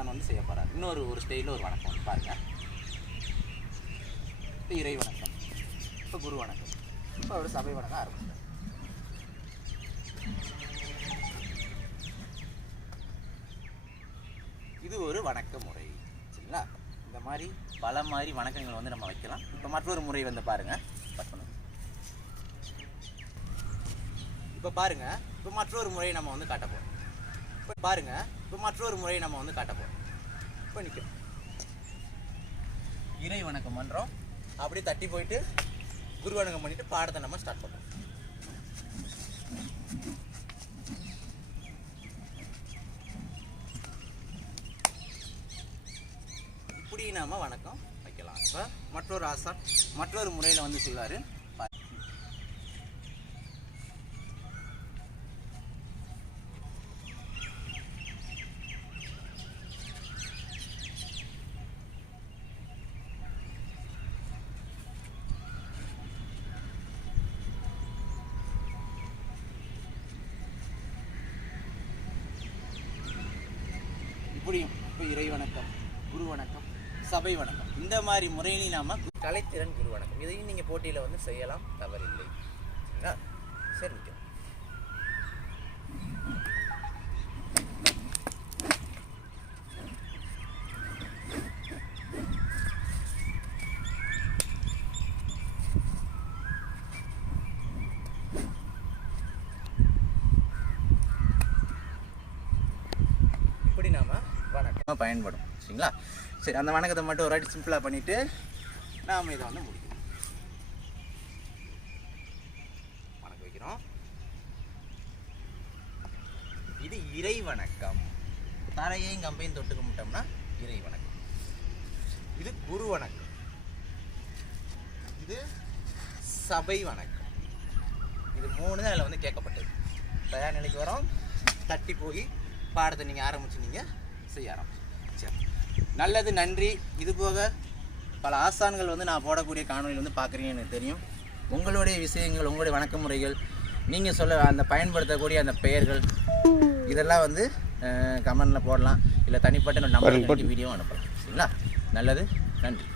ஆசான் வந்து செய்ய போகிறார் இன்னொரு ஒரு ஸ்டைலில் ஒரு வணக்கம் வந்து பாருங்க. இப்போ இறை வணக்கம். இப்போ குரு வணக்கம். இப்போ ஒரு சபை வணக்கம் ஆரம்பிச்சார் இது ஒரு வணக்க முறை சரிங்களா? இந்த மாதிரி பல மாதிரி வணக்கங்கள் வந்து நம்ம வைக்கலாம். இப்போ மற்றொரு முறை வந்து பாருங்க. இப்போ பாருங்க. இப்போ மற்றொரு முறையை நம்ம வந்து காட்ட போகிறோம் இப்போ பாருங்க. இப்போ மற்றொரு முறையை நம்ம வந்து காட்ட போறோம். இப்போ நிற்கும் இறை வணக்கம் பண்ணுறோம் அப்படியே தட்டி போயிட்டு குரு வணக்கம் பண்ணிட்டு பாடத்தை நம்ம ஸ்டார்ட் பண்ணுறோம் இப்படி நாம வணக்கம் வைக்கலாம். இப்போ மற்றொரு ஆசான் மற்றொரு முறையில் வந்து செய்வார் இப்படியும் இப்போ இறை வணக்கம் குரு வணக்கம் சபை வணக்கம் இந்த மாதிரி முறையிலையும் நாம கலைத்திறன் குரு வணக்கம் இதையும் நீங்கள் போட்டியில் வந்து செய்யலாம் தவறில்லை. சரிங்களா? சரி நிற்கும் இப்படி நாம வணக்கம் பயன்படும். சரிங்களா? சரி அந்த வணக்கத்தை மட்டும் ஒரு வாட்டி சிம்பிளாக பண்ணிட்டு நாம இதை வந்து முடிக்கணும். வணக்கம் வைக்கிறோம். இது இறை வணக்கம். தரையையும் கம்பையும் தொட்டு கும்பிட்டோம்னா இறை வணக்கம். இது குரு வணக்கம். இது சபை வணக்கம். இது மூணு தான் அதில் வந்து கேட்கப்பட்டது. தயார் நிலைக்கு வரோம். தட்டி போய் பாடத்தை நீங்கள் ஆரம்பிச்சு நீங்கள் செய்ய ஆரம்பிச்சு சரி. நல்லது நன்றி. இது போக பல ஆசான்கள் வந்து நான் போடக்கூடிய காணொலியில் வந்து பார்க்குறீங்க எனக்கு தெரியும். உங்களுடைய விஷயங்கள் உங்களுடைய வணக்க முறைகள் நீங்கள் சொல்ல அந்த பயன்படுத்தக்கூடிய அந்த பெயர்கள் இதெல்லாம் வந்து கமெண்டில் போடலாம். இல்லை தனிப்பட்ட நம்பருக்கு வீடியோ அனுப்பலாம். சரிங்களா? நல்லது நன்றி.